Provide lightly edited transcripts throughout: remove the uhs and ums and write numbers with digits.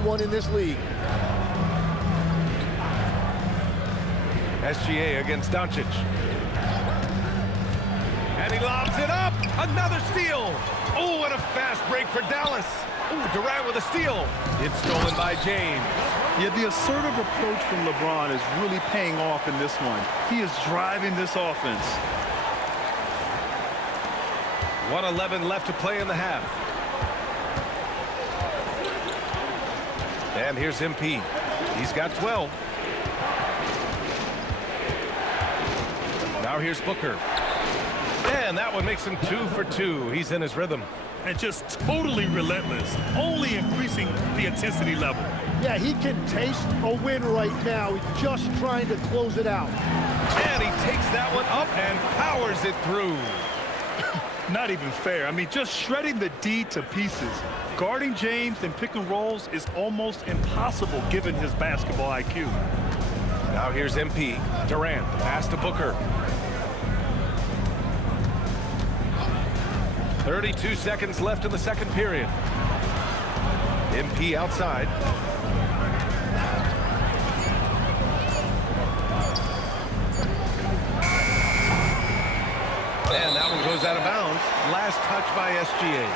anyone in this league. SGA against Doncic. And he lobs it up. Another steal. Oh, and a fast break for Dallas. Ooh, Durant with a steal. It's stolen by James. Yeah, the assertive approach from LeBron is really paying off in this one. He is driving this offense. 1:11 left to play in the half. And here's MP. He's got 12. Now here's Booker. And that one makes him 2 for 2. He's in his rhythm. And just totally relentless, only increasing the intensity level. Yeah, he can taste a win right now. He's just trying to close it out. And he takes that one up and powers it through. Not even fair. I mean, just shredding the D to pieces. Guarding James in pick and rolls is almost impossible given his basketball IQ. Now here's MP. Durant, pass to Booker. 32 seconds left in the second period. MP outside. And that one goes out of bounds. Last touch by SGA.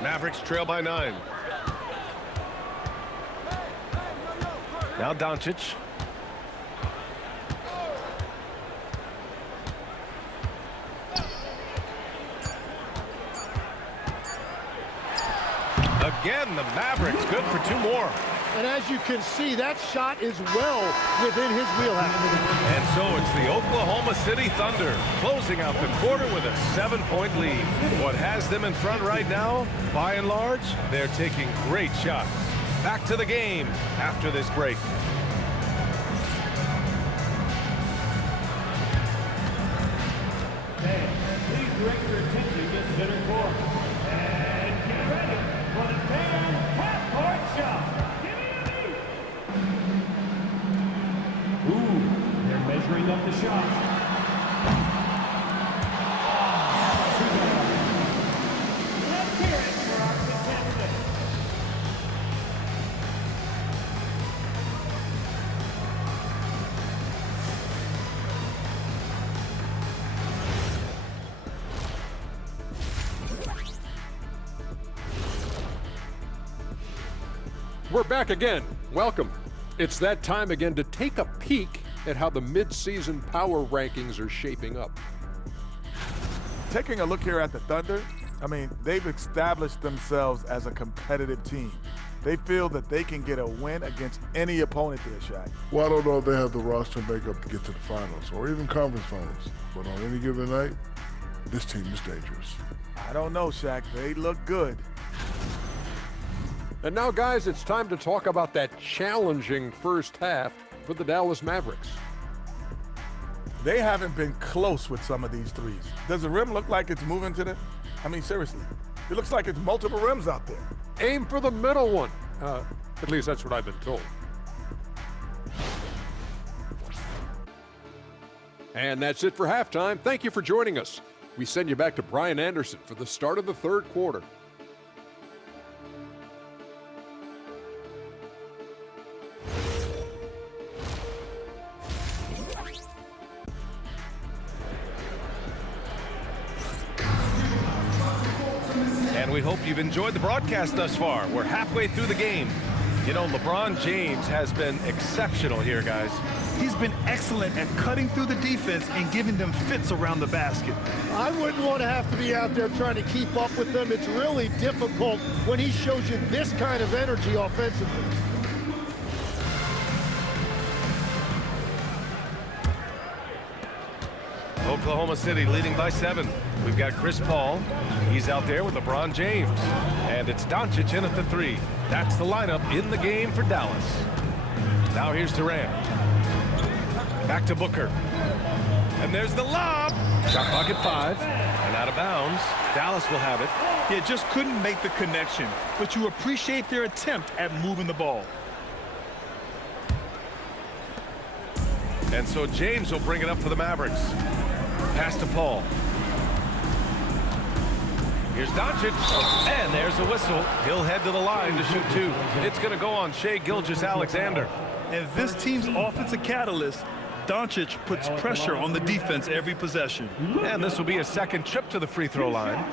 Mavericks trail by 9. Now Doncic. Again, the Mavericks good for 2 more. And as you can see, that shot is well within his wheelhouse. And so it's the Oklahoma City Thunder closing out the quarter with a 7-point lead. What has them in front right now, by and large, they're taking great shots. Back to the game after this break. Okay, please direct your attention to center court. And get ready for the fan half-court shot. Ooh, they're measuring up the shot. Let's hear it for our contestant. We're back again. Welcome. It's that time again to take a peek at how the mid-season power rankings are shaping up. Taking a look here at the Thunder, I mean, they've established themselves as a competitive team. They feel that they can get a win against any opponent there, Shaq. Well, I don't know if they have the roster makeup to get to the finals or even conference finals. But on any given night, this team is dangerous. I don't know, Shaq. They look good. And now, guys, it's time to talk about that challenging first half for the Dallas Mavericks. They haven't been close with some of these threes. Does the rim look like it's moving to the... I mean, seriously. It looks like it's multiple rims out there. Aim for the middle one. At least that's what I've been told. And that's it for halftime. Thank you for joining us. We send you back to Brian Anderson for the start of the third quarter. And we hope you've enjoyed the broadcast thus far. We're halfway through the game. You know, LeBron James has been exceptional here, guys. He's been excellent at cutting through the defense and giving them fits around the basket. I wouldn't want to have to be out there trying to keep up with them. It's really difficult when he shows you this kind of energy offensively. Oklahoma City leading by 7. We've got Chris Paul. He's out there with LeBron James. And it's Doncic in at the 3. That's the lineup in the game for Dallas. Now here's Durant. Back to Booker. And there's the lob. Shot clock at 5. And out of bounds. Dallas will have it. Yeah, just couldn't make the connection. But you appreciate their attempt at moving the ball. And so James will bring it up for the Mavericks. Pass to Paul. Here's Doncic, and there's a whistle. He'll head to the line to shoot two. It's going to go on Shai Gilgeous-Alexander. And this team's offensive catalyst, Doncic, puts pressure on the defense every possession. And this will be a second trip to the free throw line.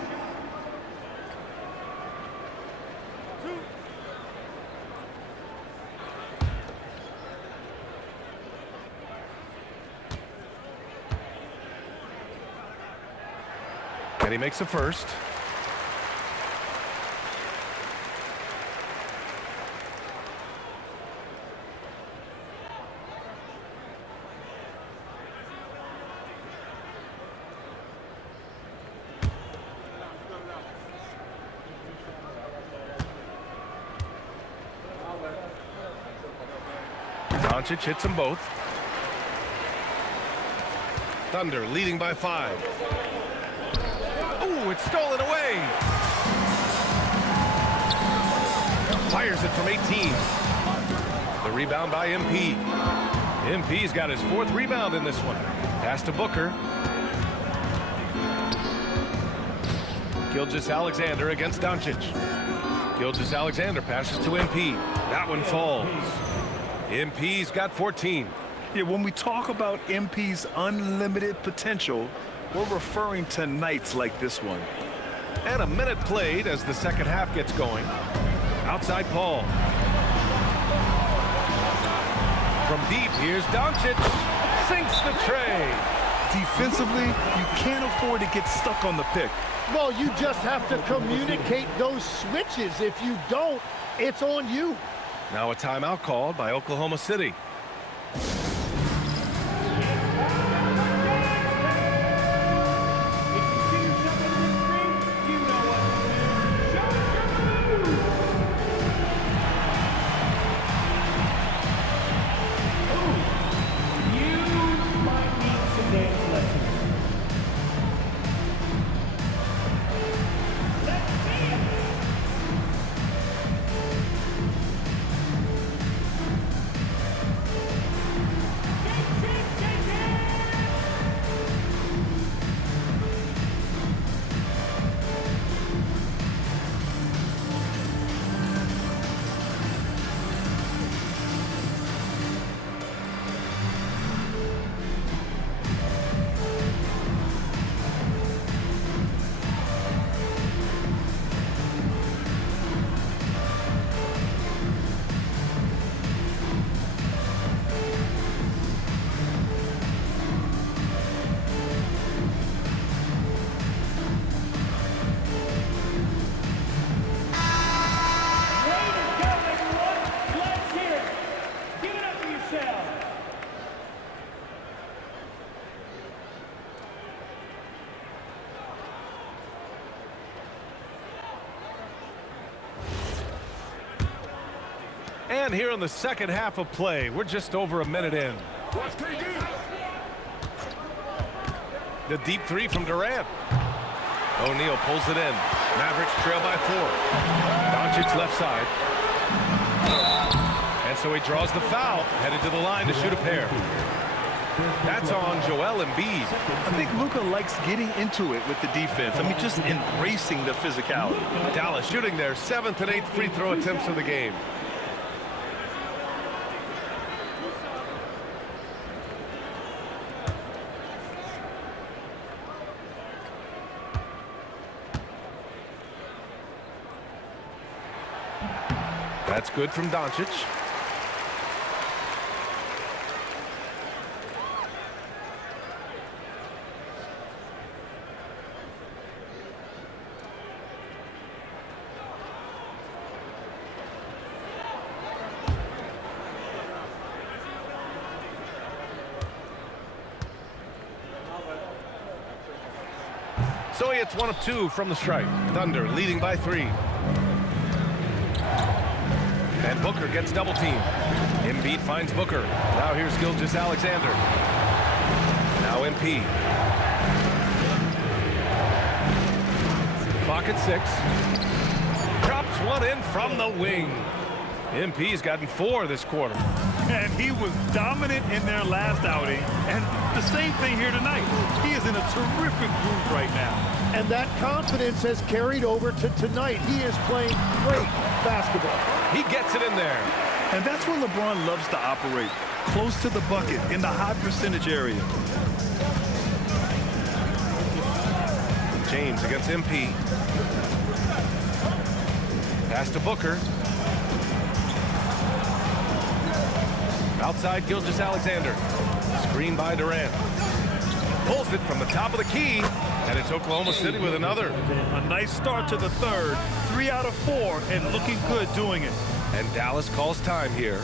And he makes a first. Doncic hits them both. Thunder leading by 5. Oh, it's stolen away. Fires it from 18. The rebound by MP. MP's got his 4th rebound in this one. Pass to Booker. Gilgeous-Alexander against Doncic. Gilgeous-Alexander passes to MP. That one falls. MP's got 14. Yeah, when we talk about MP's unlimited potential, we're referring to nights like this one. And a minute played as the second half gets going. Outside Paul. From deep, here's Doncic. Sinks the tray. Defensively, you can't afford to get stuck on the pick. Well, you just have to communicate those switches. If you don't, it's on you. Now a timeout called by Oklahoma City. And here in the second half of play, we're just over a minute in. The deep 3 from Durant. O'Neal pulls it in. Mavericks trail by 4. Doncic left side. And so he draws the foul, headed to the line to shoot a pair. That's on Joel Embiid. I think Luka likes getting into it with the defense. I mean, just embracing the physicality. Dallas shooting their 7th and 8th free throw attempts of the game. That's good from Doncic. So he hits 1 of 2 from the stripe. Thunder leading by 3. And Booker gets double teamed. Embiid finds Booker. Now here's Gilgeous-Alexander. Now MP. Clock at 6. Drops one in from the wing. MP's gotten 4 this quarter. And he was dominant in their last outing. And the same thing here tonight. He is in a terrific groove right now. And that confidence has carried over to tonight. He is playing great basketball. He gets it in there. And that's where LeBron loves to operate, close to the bucket in the high percentage area. James against MP. Pass to Booker. Outside Gilgeous-Alexander. Screen by Durant. Pulls it from the top of the key, and it's Oklahoma City with another. A nice start to the third. 3 out of 4, and looking good doing it. And Dallas calls time here.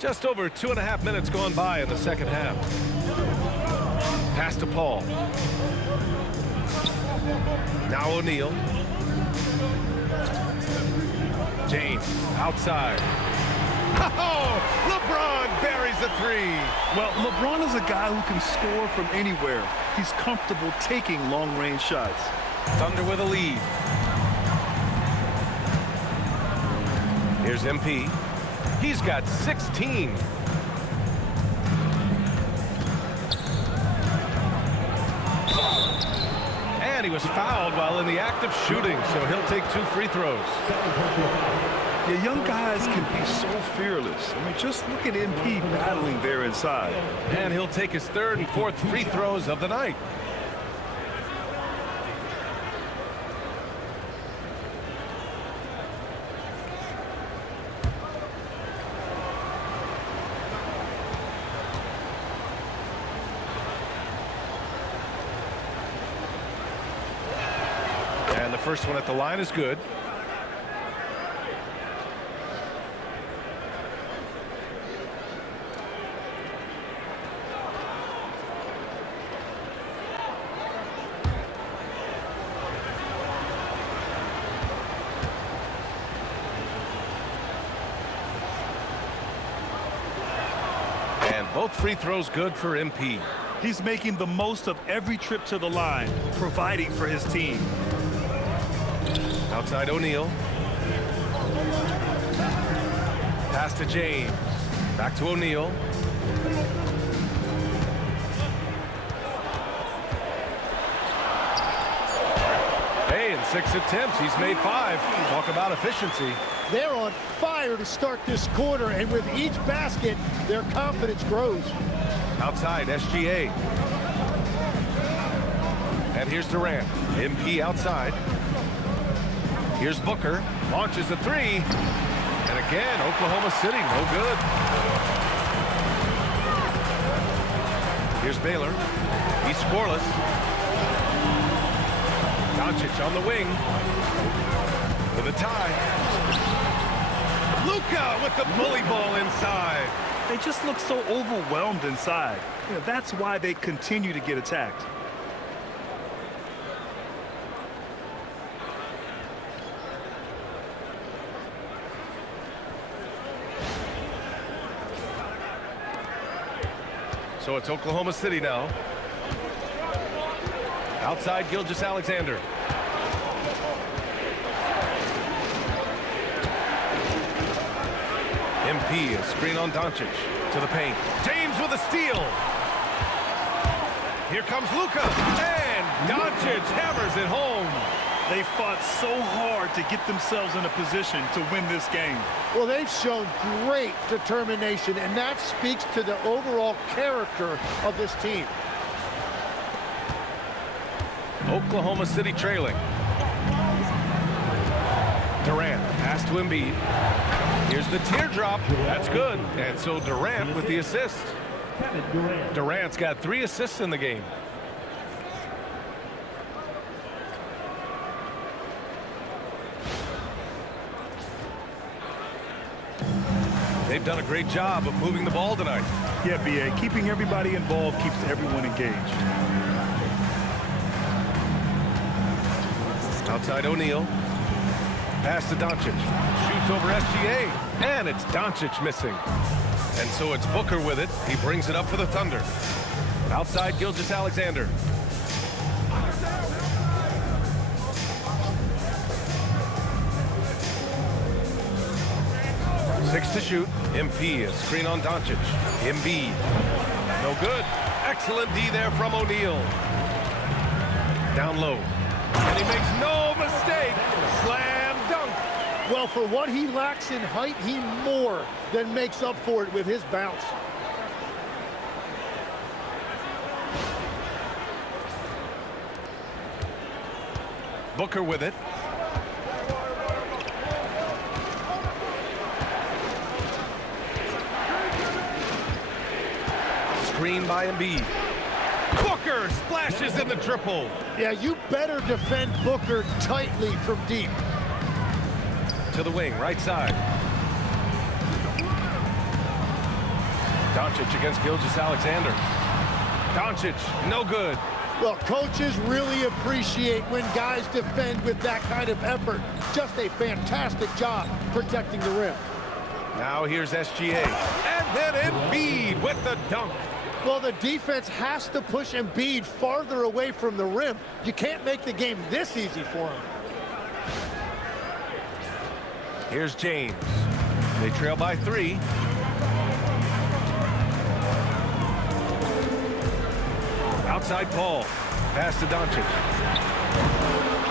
Just over 2.5 minutes gone by in the second half. Pass to Paul. Now O'Neal. James outside. Oh, LeBron buries a 3. Well, LeBron is a guy who can score from anywhere. He's comfortable taking long-range shots. Thunder with a lead. Here's MP. He's got 16. And he was fouled while in the act of shooting, so he'll take 2 free throws. Yeah, young guys can be so fearless. I mean, just look at MP battling there inside. And he'll take his 3rd and 4th free throws of the night. And the first one at the line is good. And both free throws good for MP. He's making the most of every trip to the line, providing for his team. Outside O'Neal. Pass to James. Back to O'Neal. Hey, in 6 attempts, he's made 5. Talk about efficiency. They're on fire to start this quarter, and with each basket, their confidence grows. Outside, SGA. And here's Durant. MP outside. Here's Booker. Launches a 3. And again, Oklahoma City, no good. Here's Baylor. He's scoreless. Doncic on the wing. For the tie. Luka with the bully ball inside. They just look so overwhelmed inside. You know, that's why they continue to get attacked. So it's Oklahoma City now. Outside Gilgeous-Alexander. MP, a screen on Doncic. To the paint. James with a steal. Here comes Luka. And Doncic hammers it home. They fought so hard to get themselves in a position to win this game. Well, they've shown great determination, and that speaks to the overall character of this team. Oklahoma City trailing. Durant, pass to Embiid. Here's the teardrop. That's good. And so Durant with the assist. Durant's got 3 assists in the game. They've done a great job of moving the ball tonight. Yeah, B.A., keeping everybody involved keeps everyone engaged. Outside O'Neal. Pass to Doncic. Shoots over SGA. And it's Doncic missing. And so it's Booker with it. He brings it up for the Thunder. Outside Gilgeous-Alexander. Six to shoot. MP, a screen on Doncic. Embiid. No good. Excellent D there from O'Neal. Down low. And he makes no mistake. Slam dunk. Well, for what he lacks in height, he more than makes up for it with his bounce. Booker with it. Screen by Embiid. Booker splashes in the triple. Yeah, you better defend Booker tightly from deep. To the wing, right side. Doncic against Gilgeous-Alexander. Doncic, no good. Well, coaches really appreciate when guys defend with that kind of effort. Just a fantastic job protecting the rim. Now here's SGA. And then Embiid with the dunk. Well, the defense has to push Embiid farther away from the rim. You can't make the game this easy for him. Here's James. They trail by 3. Outside Paul. Pass to Doncic.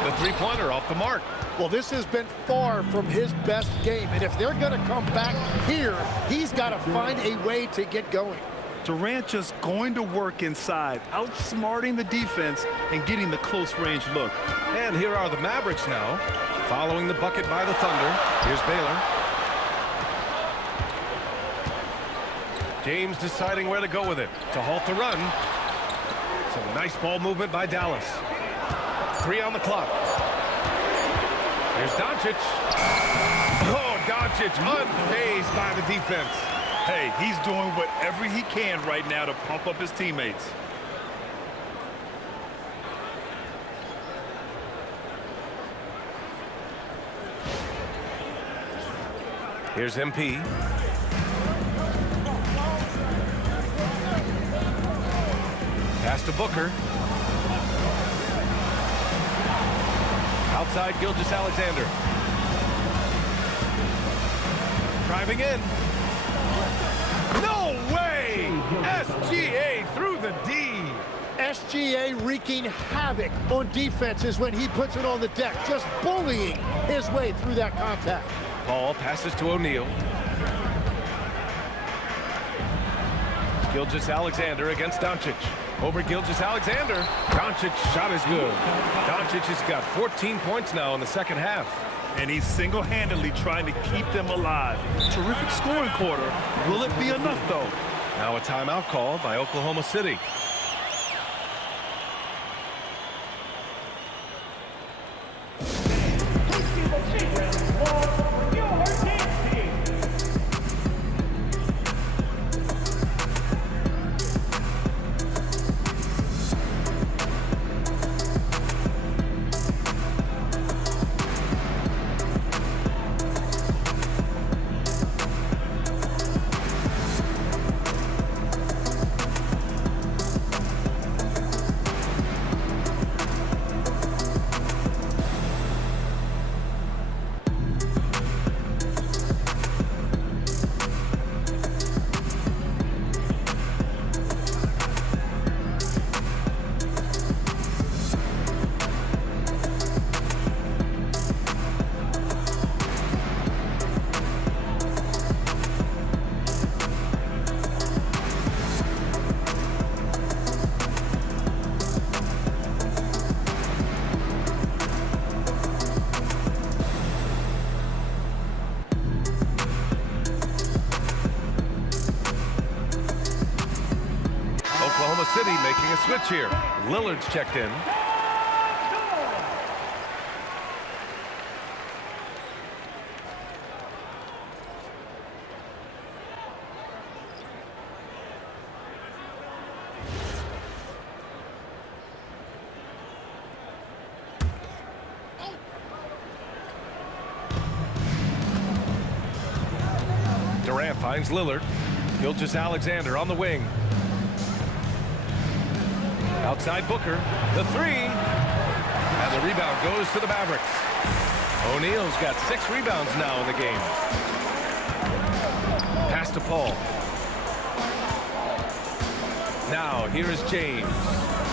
The three-pointer off the mark. Well, this has been far from his best game, and if they're going to come back here, he's got to find a way to get going. Durant just going to work inside, outsmarting the defense and getting the close-range look. And here are the Mavericks now, following the bucket by the Thunder. Here's Baylor. James deciding where to go with it to halt the run. Some nice ball movement by Dallas. 3 on the clock. Here's Doncic. Oh, Doncic unfazed by the defense. Hey, he's doing whatever he can right now to pump up his teammates. Here's MP. Pass to Booker. Outside Gilgeous-Alexander. Driving in. No way! SGA through the D. SGA wreaking havoc on defenses when he puts it on the deck, just bullying his way through that contact. Ball passes to O'Neal. Gilgeous-Alexander against Doncic. Over Gilgeous-Alexander. Doncic's shot is good. Doncic has got 14 points now in the second half. And he's single-handedly trying to keep them alive. Terrific scoring quarter. Will it be enough, though? Now a timeout call by Oklahoma City. City making a switch here. Lillard's checked in. Durant finds Lillard. Gilgeous-Alexander on the wing. Outside Booker. The three. And the rebound goes to the Mavericks. O'Neal's got 6 rebounds now in the game. Pass to Paul. Now here is James.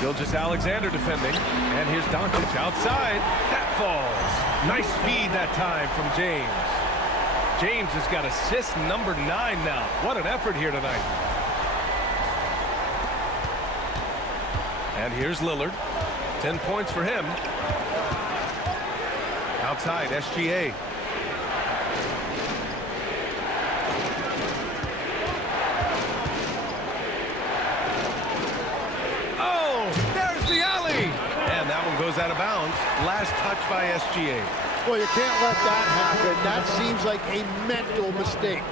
Gilgeous-Alexander defending. And here's Doncic outside. That falls. Nice feed that time from James. James has got assist number 9 now. What an effort here tonight. And here's Lillard. 10 points for him. Outside, SGA. Oh, there's the alley. And that one goes out of bounds. Last touch by SGA. Well, you can't let that happen. That seems like a mental mistake.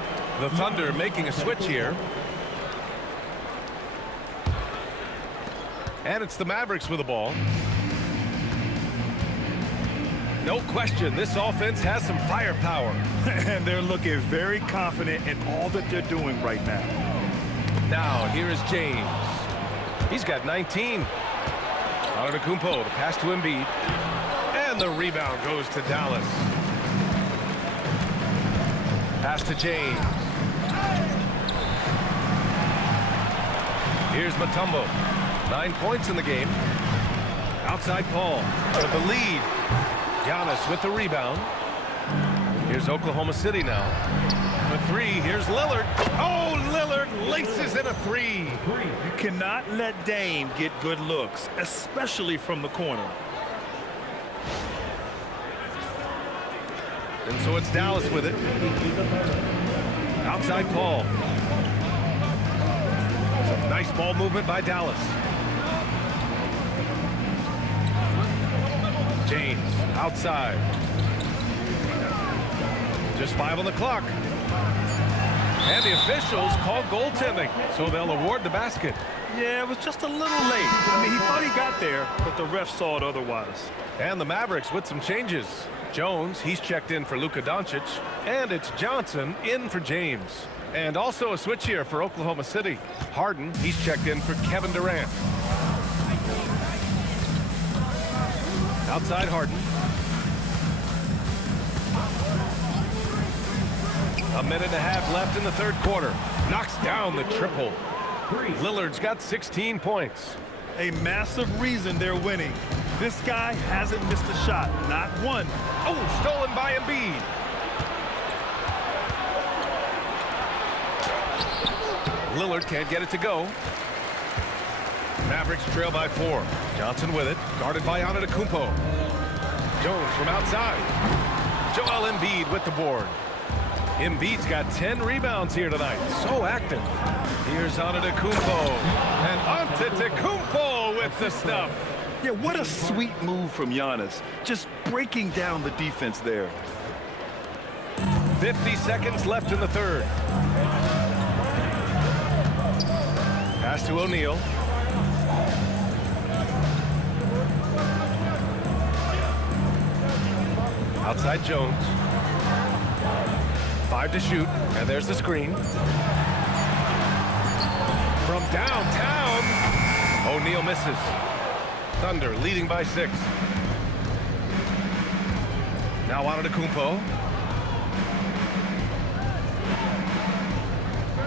The Thunder making a switch here. And it's the Mavericks with the ball. No question, this offense has some firepower. And they're looking very confident in all that they're doing right now. Now, here is James. He's got 19. Antetokounmpo, the pass to Embiid. And the rebound goes to Dallas. Pass to James. Here's Mutombo. 9 points in the game. Outside Paul with the lead. Giannis with the rebound. Here's Oklahoma City now. For 3, here's Lillard. Oh, Lillard laces in a 3. You cannot let Dame get good looks, especially from the corner. And so it's Dallas with it. Outside Paul. Some nice ball movement by Dallas. James outside. Just 5 on the clock. And the officials call goaltending, so they'll award the basket. Yeah, it was just a little late. I mean, he thought he got there, but the ref saw it otherwise. And the Mavericks with some changes. Jones, he's checked in for Luka Doncic. And it's Johnson in for James. And also a switch here for Oklahoma City. Harden, he's checked in for Kevin Durant. Outside Harden. A minute and a half left in the third quarter. Knocks down the triple. Lillard's got 16 points. A massive reason they're winning. This guy hasn't missed a shot, not one. Oh, stolen by Embiid. Lillard can't get it to go. Mavericks trail by 4. Johnson with it, guarded by Antetokounmpo. Jones from outside. Joel Embiid with the board. Embiid's got 10 rebounds here tonight. So active. Here's Antetokounmpo. And Antetokounmpo with the stuff. Yeah, what a sweet move from Giannis. Just breaking down the defense there. 50 seconds left in the third. Pass to O'Neal. Outside Jones. 5 to shoot, and there's the screen. From downtown, O'Neal misses. Thunder leading by 6. Now Antetokounmpo.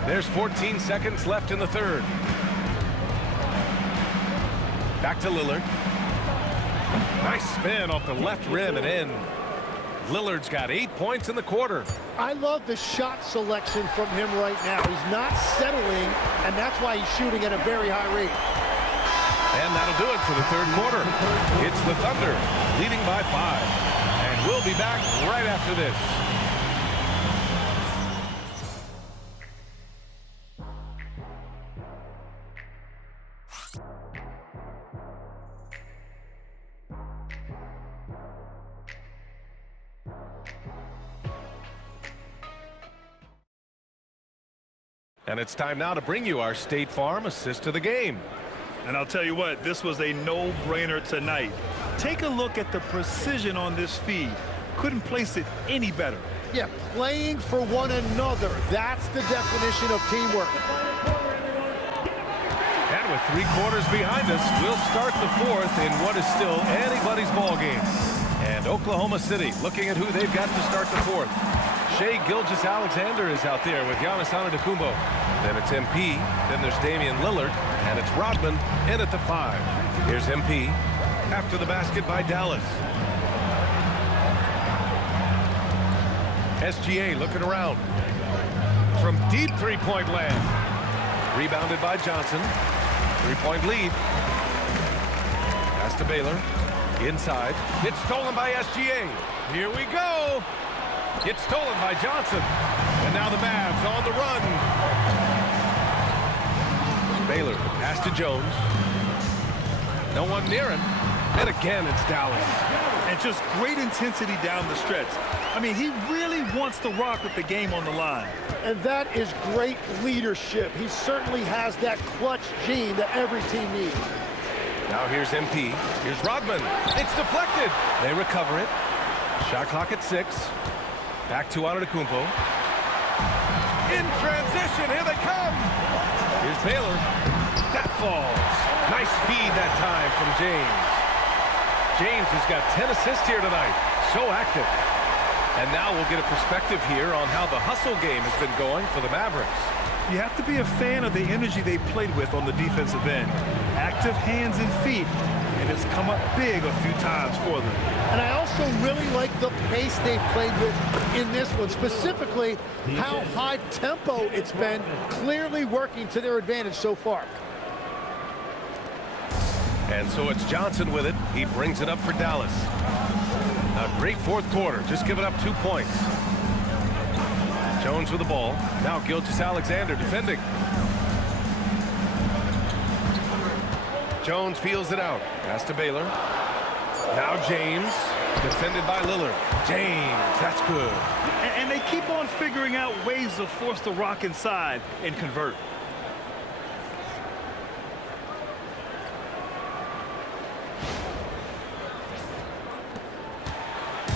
There's 14 seconds left in the third. Back to Lillard. Nice spin off the left rim and in. Lillard's got 8 points in the quarter. I love the shot selection from him right now. He's not settling, and that's why he's shooting at a very high rate. And that'll do it for the third quarter. It's the Thunder leading by 5. And we'll be back right after this. And it's time now to bring you our State Farm assist of the game. And I'll tell you what, this was a no-brainer tonight. Take a look at the precision on this feed. Couldn't place it any better. Yeah, playing for one another. That's the definition of teamwork. And with 3 quarters behind us, we'll start the 4th in what is still anybody's ball game. And Oklahoma City looking at who they've got to start the 4th. Shai Gilgeous-Alexander is out there with Giannis Antetokounmpo. Then it's MP, then there's Damian Lillard, and it's Rodman in at the 5. Here's MP after the basket by Dallas. SGA looking around. From deep three-point land. Rebounded by Johnson. 3-point lead. Pass to Baylor. Inside. It's stolen by SGA. Here we go. It's stolen by Johnson. And now the Mavs on the run. Baylor, pass to Jones. No one near him. And again, it's Dallas. And just great intensity down the stretch. I mean, he really wants to rock with the game on the line. And that is great leadership. He certainly has that clutch gene that every team needs. Now here's MP. Here's Rodman. It's deflected. They recover it. Shot clock at 6. Back to Antetokounmpo. In transition. Here they come. Here's Baylor. That falls. Nice feed that time from James. James has got 10 assists here tonight. So active. And now we'll get a perspective here on how the hustle game has been going for the Mavericks. You have to be a fan of the energy they've played with on the defensive end. Active hands and feet, and it's come up big a few times for them. And I also really like the pace they've played with in this one, specifically how high tempo it's been, clearly working to their advantage so far. And so it's Johnson with it. He brings it up for Dallas. A great 4th quarter, just giving up 2 points. Jones with the ball. Now Gilgeous-Alexander defending. Jones feels it out. Pass to Baylor. Now James, defended by Lillard. James, that's good. And they keep on figuring out ways to force the rock inside and convert.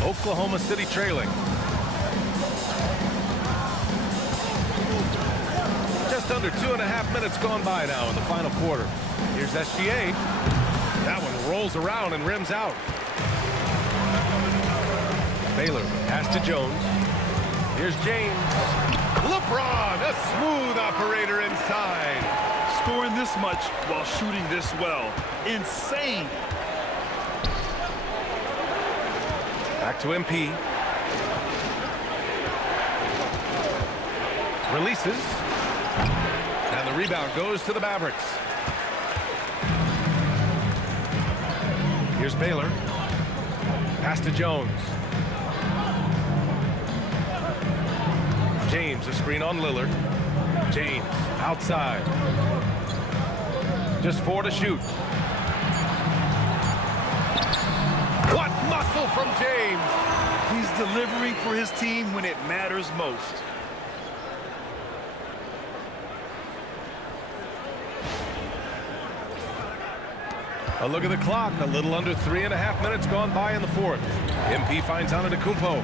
Oklahoma City trailing. Just under 2.5 minutes gone by now in the final quarter. Here's SGA. That one rolls around and rims out. Baylor, pass to Jones. Here's James. LeBron, a smooth operator inside. Scoring this much while shooting this well. Insane. Back to MP. Releases. And the rebound goes to the Mavericks. Here's Baylor. Pass to Jones. James, a screen on Lillard. James, outside. Just 4 to shoot. What muscle from James! He's delivering for his team when it matters most. A look at the clock. A little under 3.5 minutes gone by in the 4th. MP finds Antetokounmpo.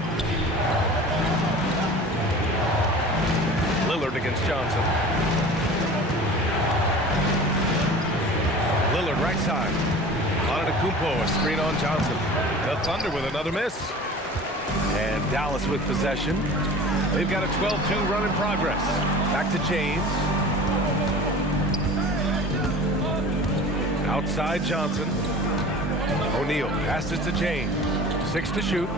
Lillard against Johnson. Lillard right side. Antetokounmpo, a screen on Johnson. The Thunder with another miss. And Dallas with possession. They've got a 12-2 run in progress. Back to James. Outside Johnson. O'Neal passes to James. 6 to shoot.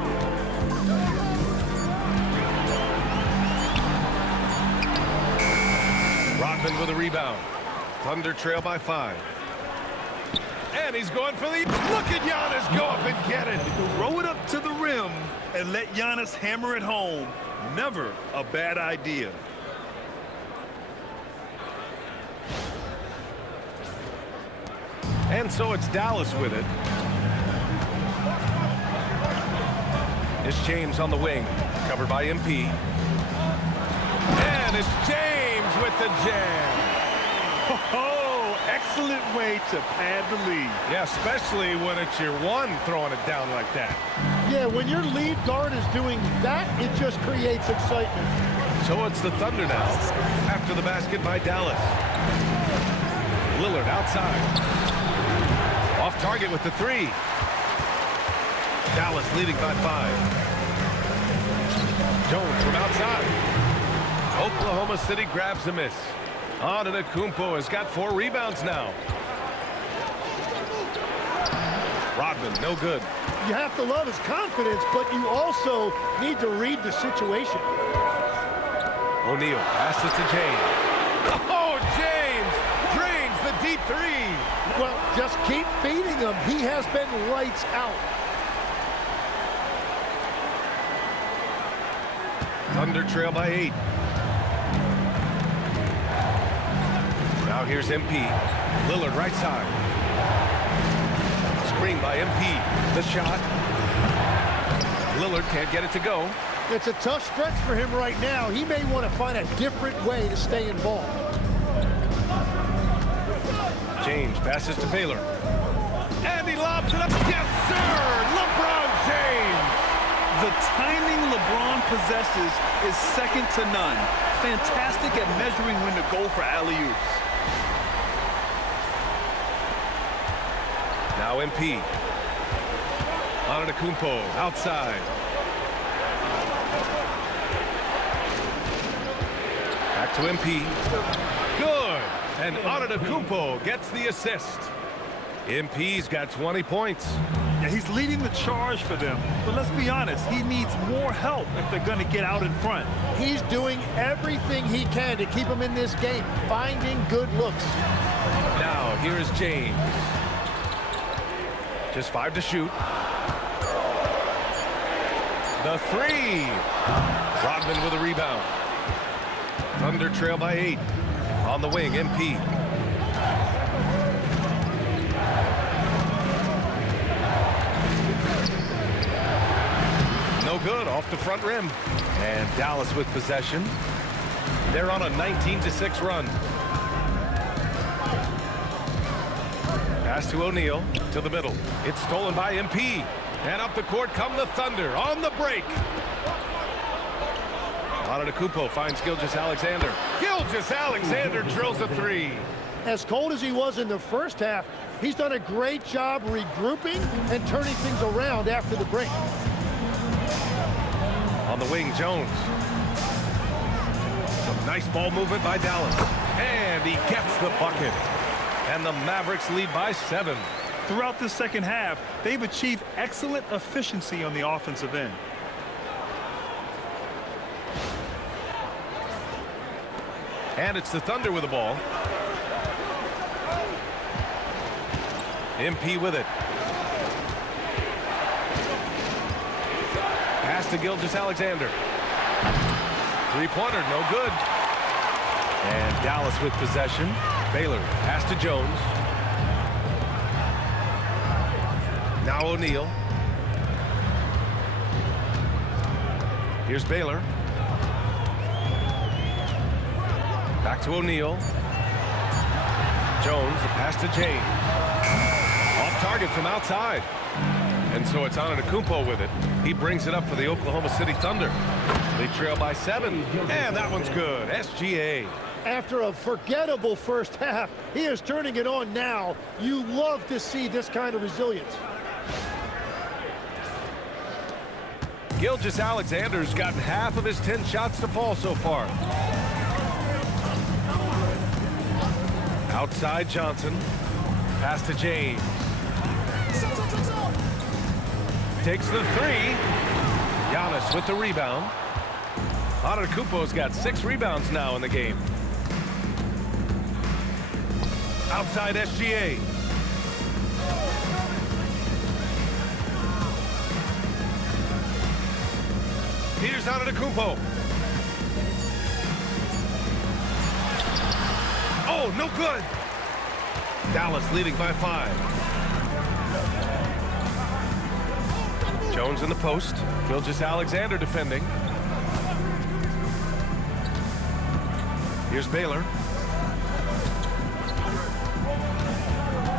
Rodman with a rebound. Thunder trail by 5. And he's going for the... Look at Giannis go up and get it. Throw it up to the rim and let Giannis hammer it home. Never a bad idea. And so it's Dallas with it. It's James on the wing, covered by MP. And it's James with the jam. Oh, excellent way to pad the lead. Yeah, especially when it's your one throwing it down like that. Yeah, when your lead guard is doing that, it just creates excitement. So it's the Thunder now, after the basket by Dallas. Lillard outside. Off target with the three. Dallas leading by 5. Jones from outside. Oklahoma City grabs a miss. Antetokounmpo has got 4 rebounds now. Rodman, no good. You have to love his confidence, but you also need to read the situation. O'Neal passes to James. Oh, James drains the deep 3. Well, just keep feeding him. He has been lights out. Thunder trail by 8. Now here's MP. Lillard right side. Screen by MP. The shot. Lillard can't get it to go. It's a tough stretch for him right now. He may want to find a different way to stay involved. James passes to Baylor. And he lobs it up. Yes, sir! LeBron James! The timing LeBron possesses is second to none. Fantastic at measuring when to go for alley-oops. Now MP. Antetokounmpo outside. Back to MP. Good! And Antetokounmpo gets the assist. MP's got 20 points. Yeah, he's leading the charge for them. But let's be honest, he needs more help if they're going to get out in front. He's doing everything he can to keep him in this game, finding good looks. Now, here's James. Just 5 to shoot. The 3. Rodman with a rebound. Thunder trail by 8. On the wing, MP. No good, off the front rim. And Dallas with possession. They're on a 19-6 run. Pass to O'Neal, to the middle. It's stolen by MP. And up the court come the Thunder on the break. Antetokounmpo finds Gilgeous-Alexander. Gilgeous-Alexander drills a 3. As cold as he was in the first half, he's done a great job regrouping and turning things around after the break. On the wing, Jones. Some nice ball movement by Dallas. And he gets the bucket. And the Mavericks lead by 7. Throughout this second half, they've achieved excellent efficiency on the offensive end. And it's the Thunder with the ball. MP with it. Pass to Gilgeous-Alexander. Three-pointer, no good. And Dallas with possession. Baylor, pass to Jones. Now O'Neal. Here's Baylor. Back to O'Neal. Jones, the pass to James. Off target from outside. And so it's Antetokounmpo with it. He brings it up for the Oklahoma City Thunder. They trail by 7. And that one's good. SGA. After a forgettable first half, he is turning it on now. You love to see this kind of resilience. Gilgeous-Alexander's gotten half of his 10 shots to fall so far. Outside Johnson. Pass to James. Takes the 3. Giannis with the rebound. Antetokounmpo's got 6 rebounds now in the game. Outside SGA. Here's Antetokounmpo. Oh, no good. Dallas leading by 5. Jones in the post. Gilgeous-Alexander defending. Here's Baylor.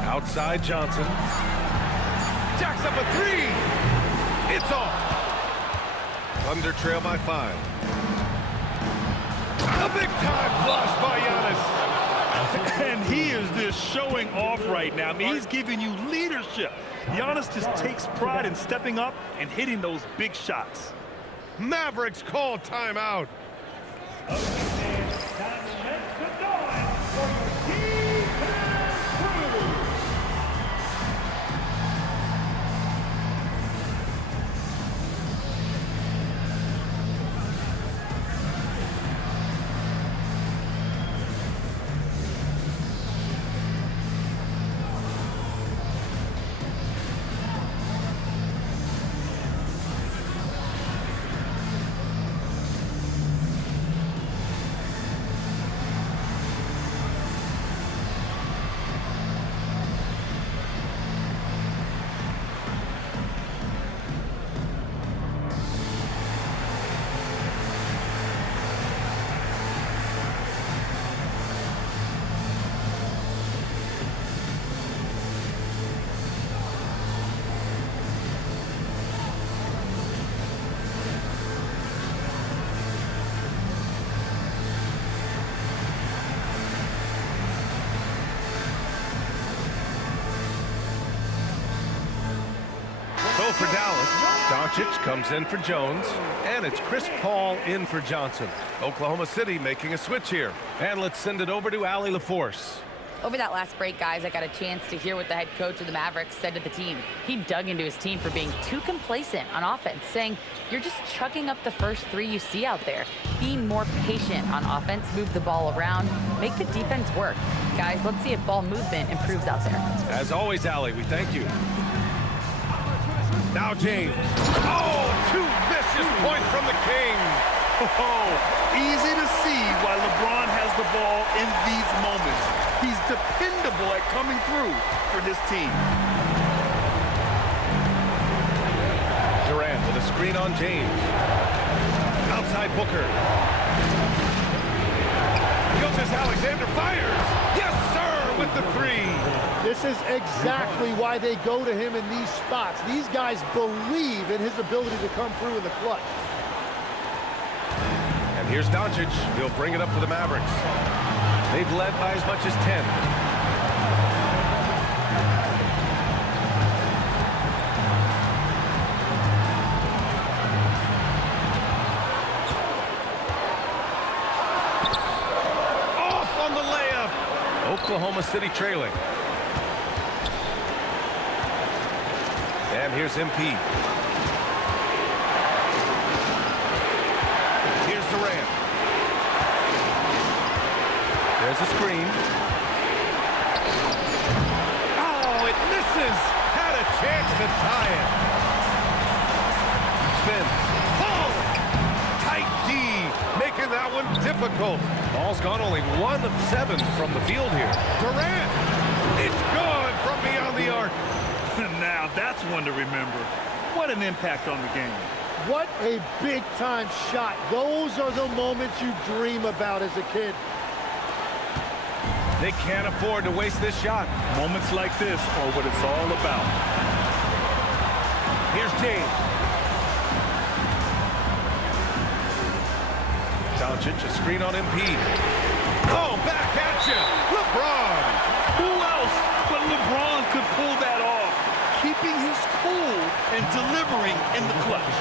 Outside Johnson. Jacks up a three. It's off. Thunder trail by 5. A big-time flush by Giannis. And he is just showing off right now. I mean, he's giving you leadership. Giannis just takes pride in stepping up and hitting those big shots. Mavericks call timeout. Time to make some noise for your defense crew. So for Dallas, Doncic comes in for Jones, and it's Chris Paul in for Johnson. Oklahoma City making a switch here. And let's send it over to Allie LaForce. Over that last break, guys, I got a chance to hear what the head coach of the Mavericks said to the team. He dug into his team for being too complacent on offense, saying, you're just chucking up the first 3 you see out there. Be more patient on offense, move the ball around, make the defense work. Guys, let's see if ball movement improves out there. As always, Allie, we thank you. Now James. Oh, 2 vicious points from the King. Oh, easy to see why LeBron has the ball in these moments. He's dependable at coming through for his team. Durant with a screen on James. Outside Booker. Gilgeous-Alexander fires. Yes, sir, with the 3. This is exactly why they go to him in these spots. These guys believe in his ability to come through in the clutch. And here's Doncic. He'll bring it up for the Mavericks. They've led by as much as 10. Off on the layup. Oklahoma City trailing. And here's MP. Here's Durant. There's a screen. Oh, it misses. Had a chance to tie it. Spins. Oh! Tight D, making that one difficult. Ball's gone only 1 of 7 from the field here. Durant! It's good from beyond the arc. Now, that's one to remember. What an impact on the game. What a big-time shot. Those are the moments you dream about as a kid. They can't afford to waste this shot. Moments like this are what it's all about. Here's James. Doncic, a screen on MP. Oh, back at you. LeBron. Who else but LeBron could pull that off? Keeping his cool and delivering in the clutch.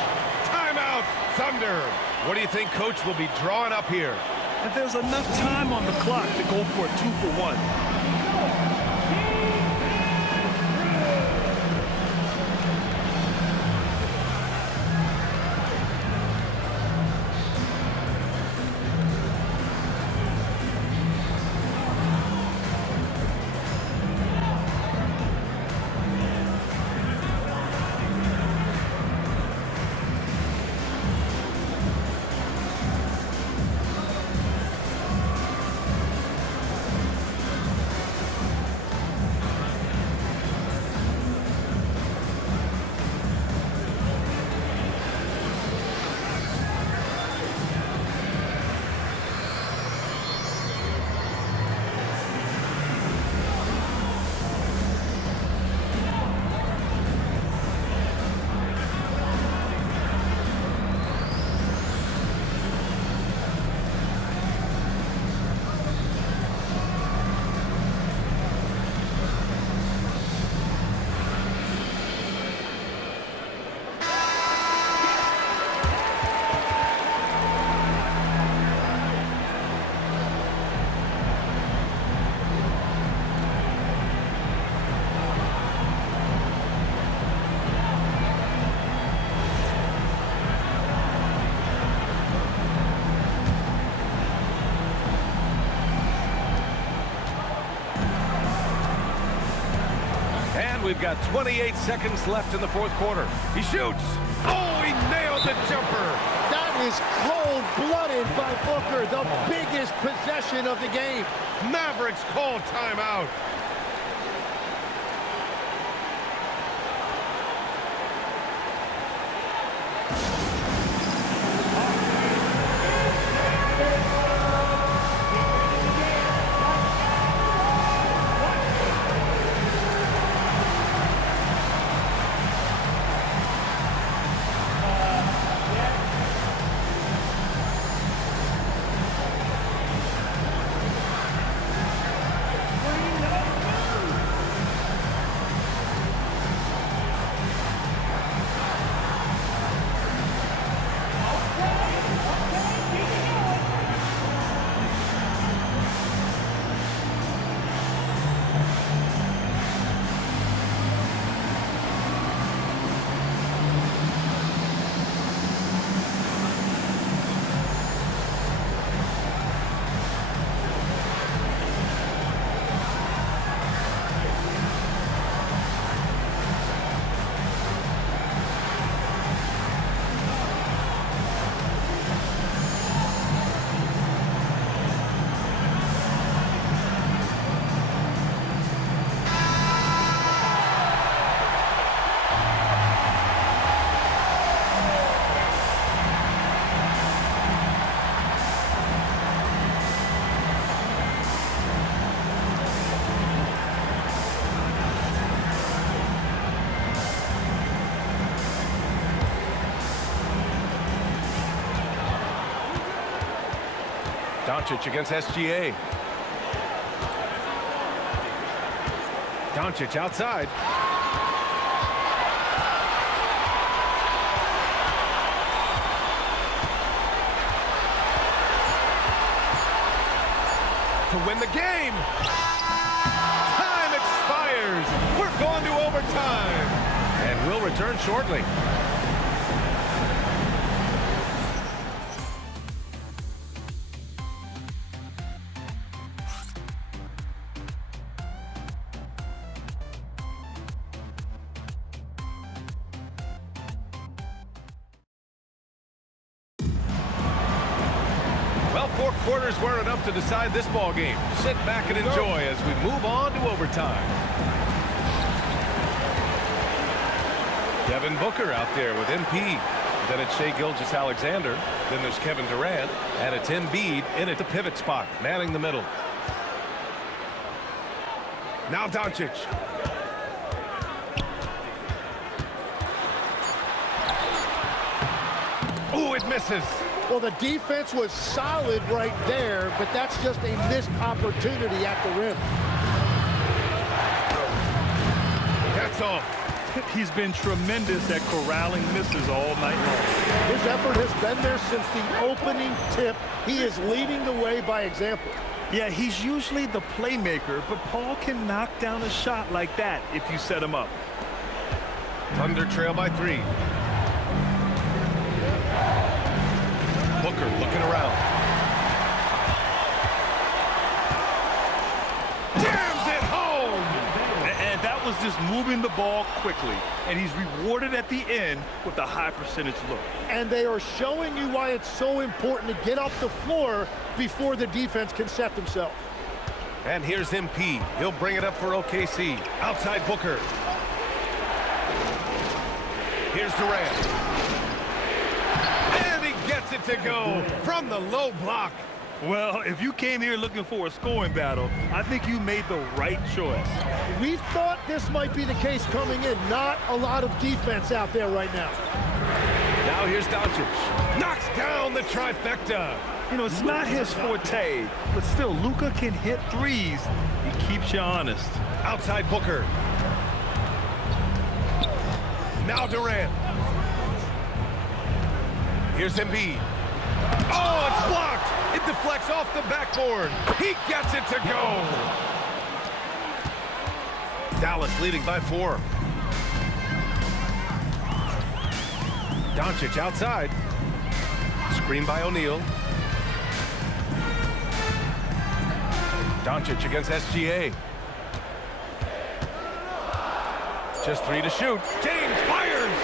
Timeout, Thunder. What do you think Coach will be drawing up here? And there's enough time on the clock to go for a 2-for-1. And we've got 28 seconds left in the fourth quarter. He shoots. Oh, he nailed the jumper. That is cold-blooded by Booker, the biggest possession of the game. Mavericks call timeout. Doncic against SGA. Doncic outside. To win the game. Time expires. We're going to overtime. And we'll return shortly. Four quarters weren't enough to decide this ball game. Sit back and enjoy as we move on to overtime. Devin Booker out there with MP. Then it's Shai Gilgeous-Alexander. Then there's Kevin Durant. And it's Embiid in at the pivot spot, manning the middle. Now Doncic. Ooh, it misses. Well, the defense was solid right there, but that's just a missed opportunity at the rim. That's off. He's been tremendous at corralling misses all night long. His effort has been there since the opening tip. He is leading the way by example. Yeah, he's usually the playmaker, but Paul can knock down a shot like that if you set him up. Thunder trail by 3. Booker looking around. Jams it home! And that was just moving the ball quickly. And he's rewarded at the end with a high percentage look. And they are showing you why it's so important to get off the floor before the defense can set themselves. And here's MP. He'll bring it up for OKC. Outside Booker. Here's Durant. Gets it to go from the low block. Well, if you came here looking for a scoring battle, I think you made the right choice. We thought this might be the case coming in. Not a lot of defense out there right now. Now here's Doncic. Knocks down the trifecta. You know, it's not his forte, but still, Luka can hit threes. He keeps you honest. Outside Booker. Now Durant. Here's Embiid. Oh, it's blocked. It deflects off the backboard. He gets it to go. Dallas leading by 4. Doncic outside. Screen by O'Neal. Doncic against SGA. Just 3 to shoot. James fires.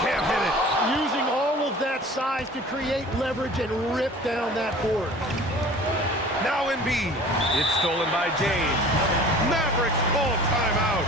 Can't hit it. Using all of that size to create leverage and rip down that board. Now Embiid. It's stolen by James. Mavericks call timeout.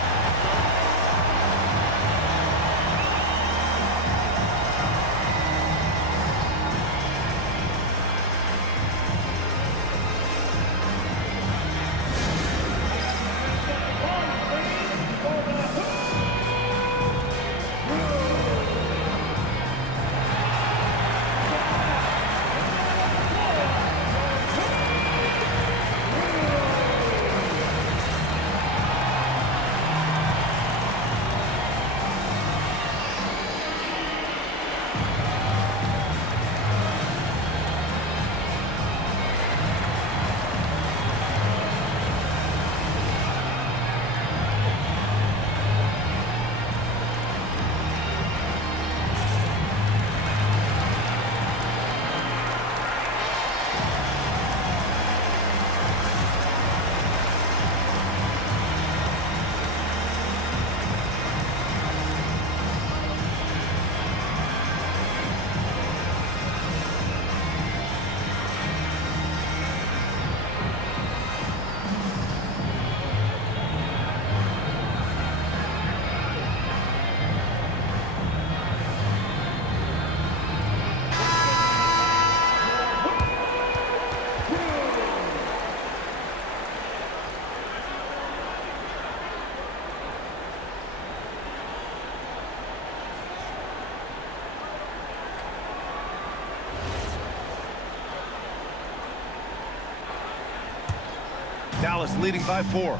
Dallas leading by 4.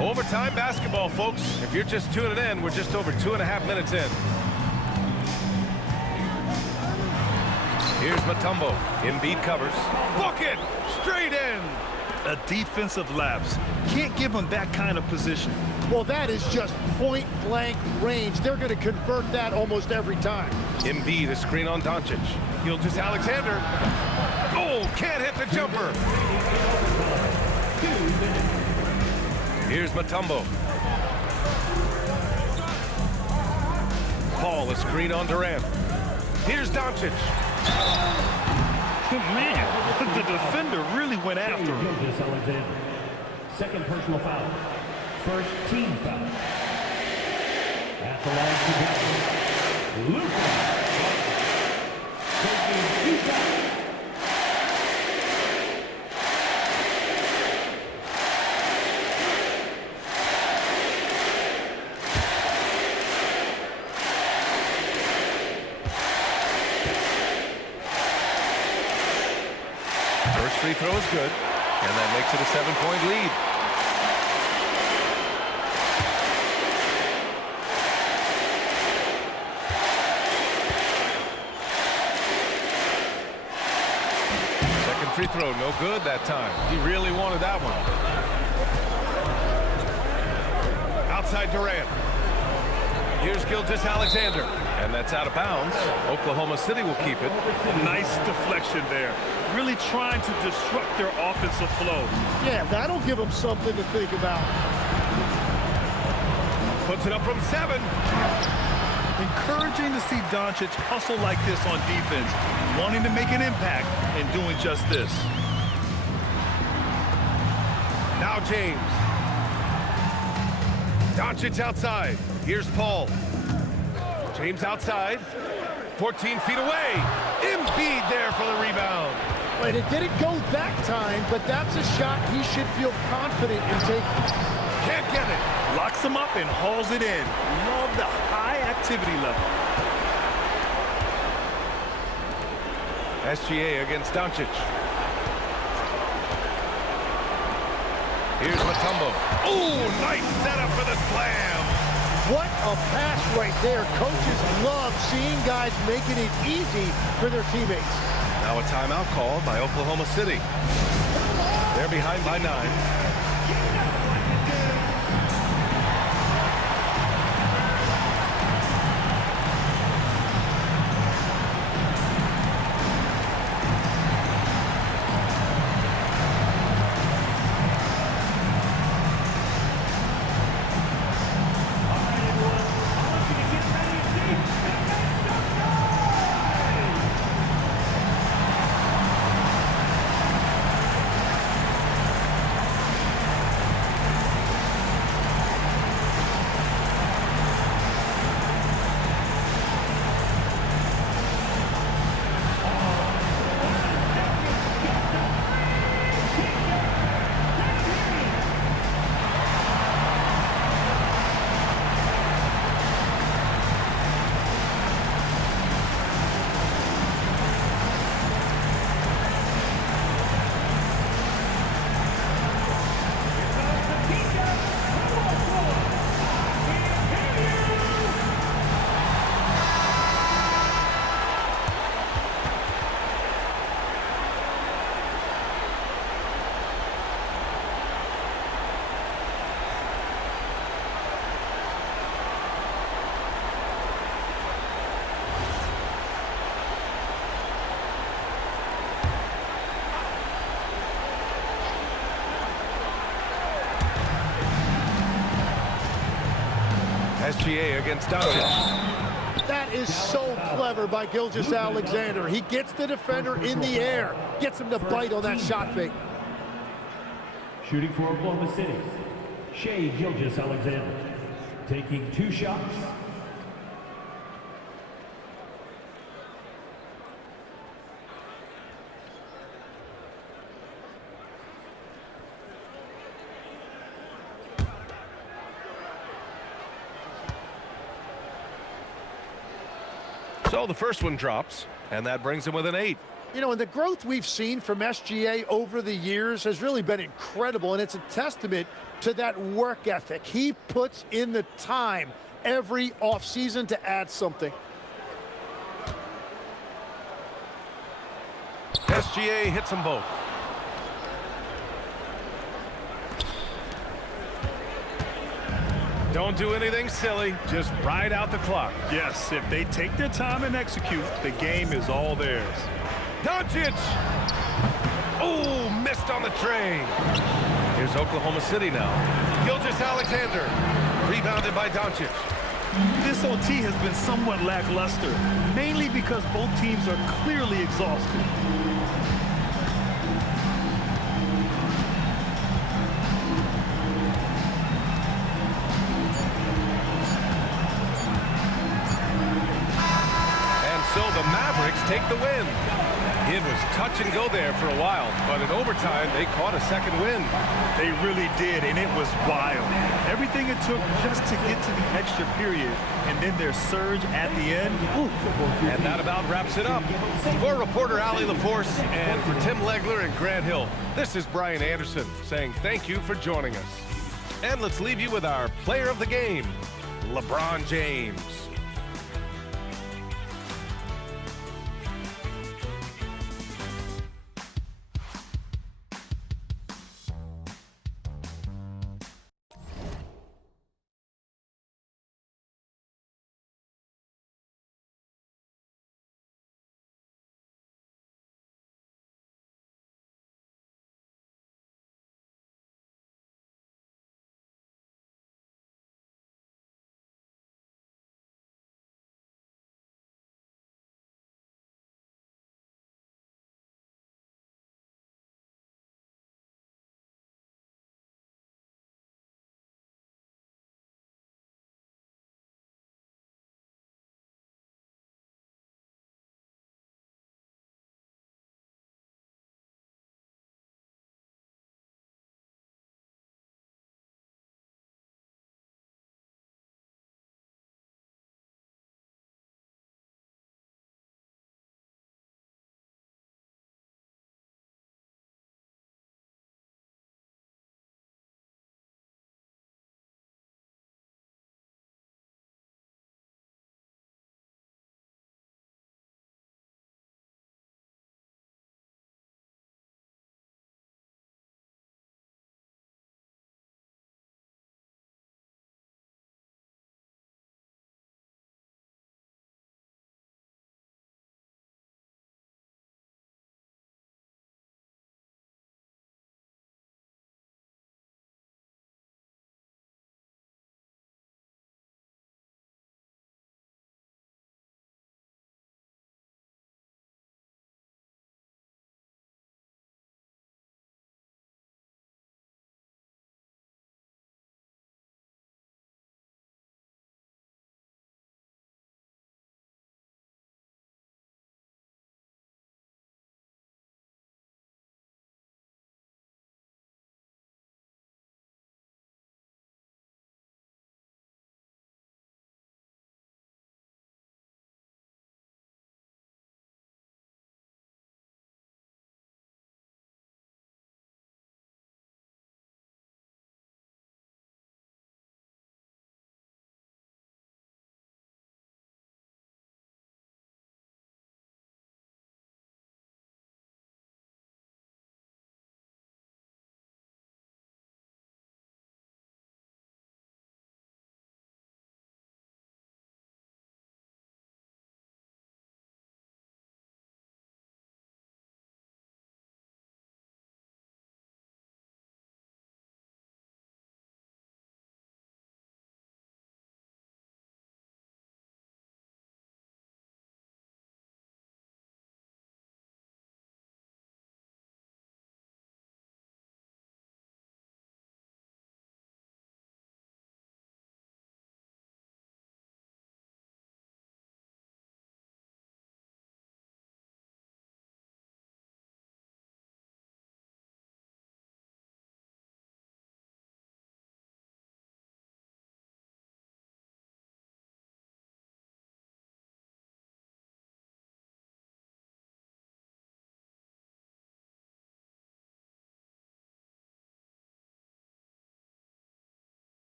Overtime basketball, folks. If you're just tuning in, we're just over 2.5 minutes in. Here's Mutombo. Embiid covers. Bucket! Straight in! A defensive lapse. Can't give him that kind of position. Well, that is just point-blank range. They're going to convert that almost every time. Embiid, a screen on Doncic. Gilgeous-Alexander. Oh, can't hit the jumper. Here's Mutombo. Paul, a screen on Durant. Here's Doncic. Man, the defender really went after him. Gilgeous-Alexander. Second personal foul. First team foul. At the line to go. Luka. Taking Utah. First free throw is good, and that makes it a 7-point lead. Second free throw, no good that time. He really wanted that one. Outside Durant. Here's Gilgeous-Alexander, and that's out of bounds. Oklahoma City will keep it. Nice deflection there. Really trying to disrupt their offensive flow. Yeah, that'll give them something to think about. Puts it up from 7. Encouraging to see Doncic hustle like this on defense, wanting to make an impact and doing just this. Now James. Doncic outside. Here's Paul. James outside. 14 feet away. Embiid there for the rebound. And it didn't go that time, but that's a shot he should feel confident in taking. Can't get it. Locks him up and hauls it in. Love the high activity level. SGA against Doncic. Here's Mutombo. Ooh, nice setup for the slam. What a pass right there. Coaches love seeing guys making it easy for their teammates. Now a timeout called by Oklahoma City. They're behind by 9. SGA against Doncic. That is so clever by Gilgeous-Alexander. He gets the defender in the air, gets him to bite on that shot fake. Shooting for Oklahoma City, Shai Gilgeous-Alexander. Taking 2 shots. So the first one drops, and that brings him with an 8. You know, and the growth we've seen from SGA over the years has really been incredible, and it's a testament to that work ethic. He puts in the time every offseason to add something. SGA hits them both. Don't do anything silly. Just ride out the clock. Yes, if they take their time and execute, the game is all theirs. Doncic! Oh, missed on the tray. Here's Oklahoma City now. Gilgeous-Alexander. Rebounded by Doncic. This OT has been somewhat lackluster, mainly because both teams are clearly exhausted. So the Mavericks take the win. It was touch and go there for a while, but in overtime, they caught a second win. They really did, and it was wild. Everything it took just to get to the extra period, and then their surge at the end. Ooh. And that about wraps it up. For reporter Allie LaForce and for Tim Legler and Grant Hill, this is Brian Anderson saying thank you for joining us. And let's leave you with our player of the game, LeBron James.